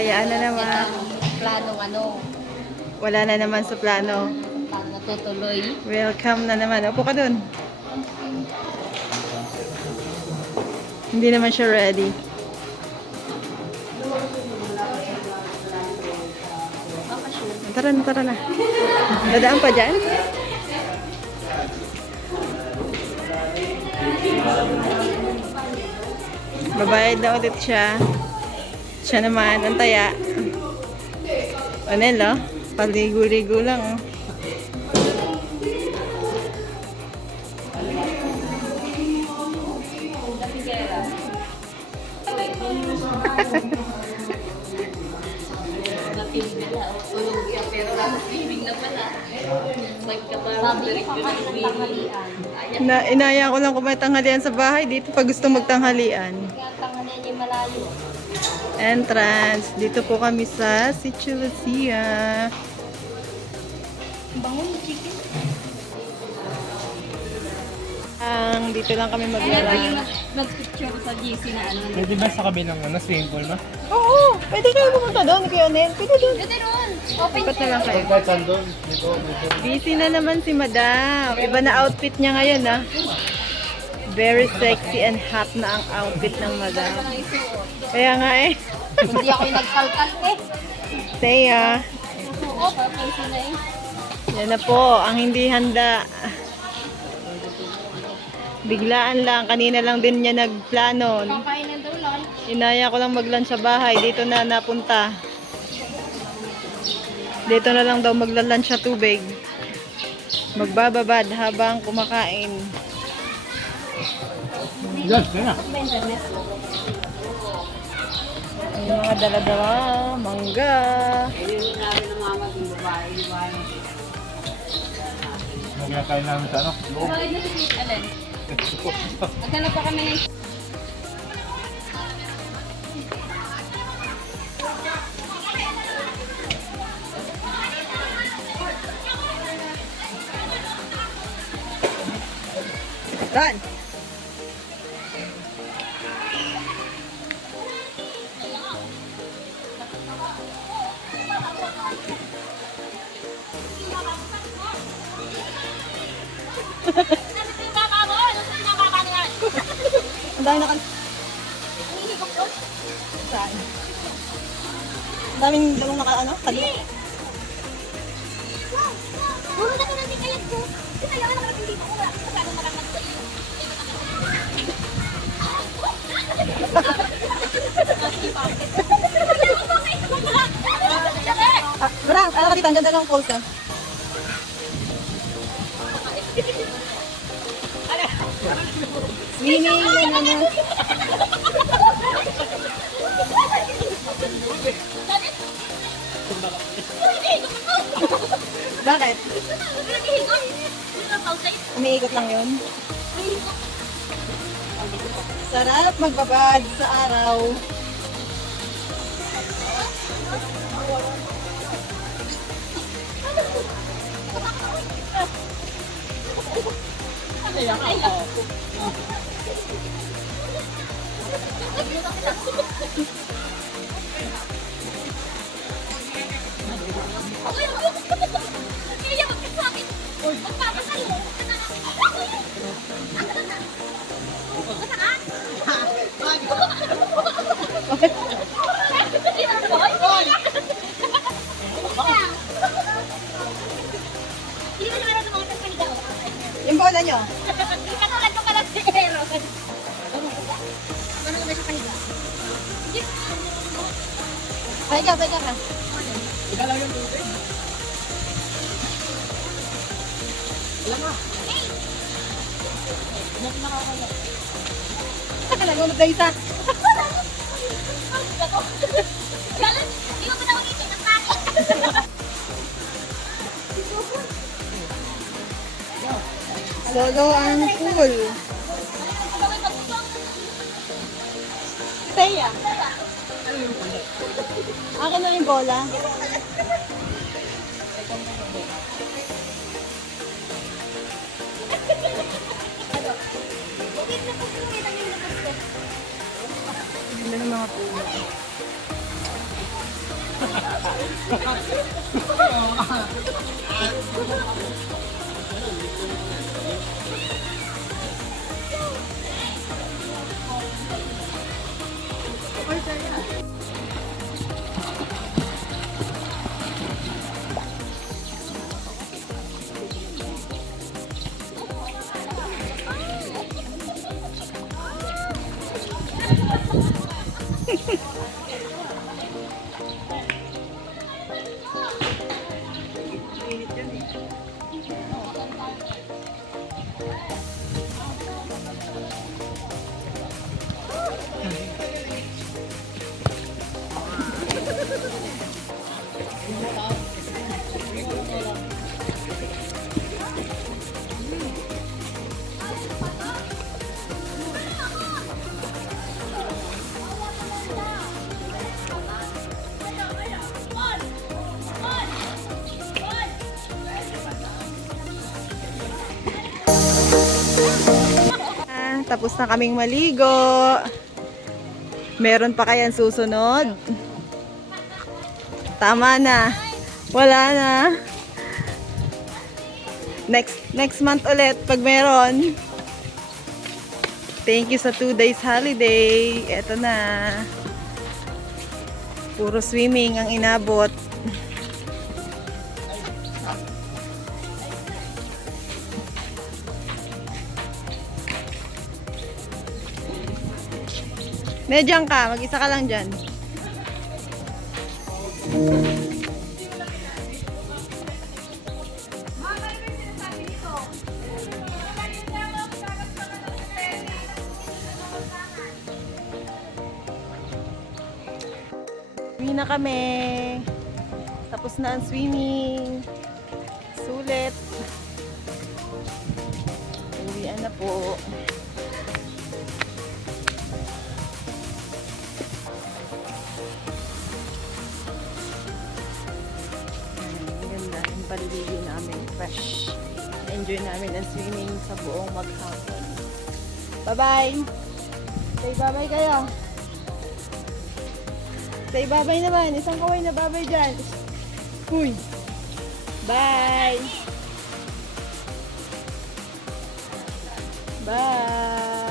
Hayaan na naman. Planong ano, Wala na naman sa plano. paano natutuloy. Welcome na naman. Upo ka dun. Hindi naman siya ready. Tara na, tara na. Dadaan pa dyan? Babayad na ulit siya. Siya naman, ang taya. Onel, oh. Paligo-ligo lang, oh. Pero nasa swimming na pala. Sabi ko kakain ng tanghalian. Inaya ko lang kumain tanghalian sa bahay. Dito pa gusto magtanghalian. Kaya tanghalian yung malayo. Entrance. Dito po kami sa Sitio Lucia. Bango yung chicken. Dito lang kami Kaya maglalaro. nag-picture sa GC na ano. Pwede ba sa kabilang swimming pool ma? Oo, pwede kayo pumunta doon, Kuya Onel. Pwede doon. Pwede ron. Open Dapat na lang kayo. Kahit saan doon, dito. Busy na naman si Madam. Iba na outfit niya ngayon, ha? Very sexy and hot na ang outfit ng Madam. Kaya nga eh. Hindi ako yung nagsalkal eh. Teya. Oo, papansin na eh. Yan na po, ang hindi handa. Biglaan lang. Kanina lang din niya nagplano. Kakain na daw lang. Inaya ko lang mag-lunch sa bahay. Dito na napunta. Dito na lang daw magla-lunch sa tubig. Magbababad habang kumakain. Yan, yan na. Yung mga dala-dala, mangga. Magkaya tayo namin sa ano? Loob. Alin? Naghanap pa kami ng... Done! Ang dami na kan... Saan? Ang daming dalawang naka ano? Kali? Puro na ko natin kayan ko. Kailangan naman natin dito. Wala ka sa maramag sa iyo. Brang, ala ka dito. Ang ganda ng post, ah. Swimming na naman. Bakit? Umiikot lang yun. Sarap magbabad sa araw. Yung bola nyo. Katulad ko pala si Ero. Ano ba siya kanila? Paiga ka. Nalunod na isa. Di mo pa na ulitin ng pangit. Lolo ang pool. Teya. Akin na yung bola. Ganda ng mga puno. Tapos na kaming maligo. Meron pa kayang susunod? Tama na. Wala na. Next month ulit pag meron. Thank you sa 2 days holiday. Eto na. Puro swimming ang inabot. Medyan ka, mag-isa ka lang dyan. Uwi na kami. Tapos na ang swimming. Sulit. Uwian na po. Paliligo namin fresh. Enjoy namin ang swimming sa buong maghapon. Bye-bye! Say bye-bye kayo. Say bye-bye naman. Isang kaway na bye-bye dyan. Uy! Bye! Bye!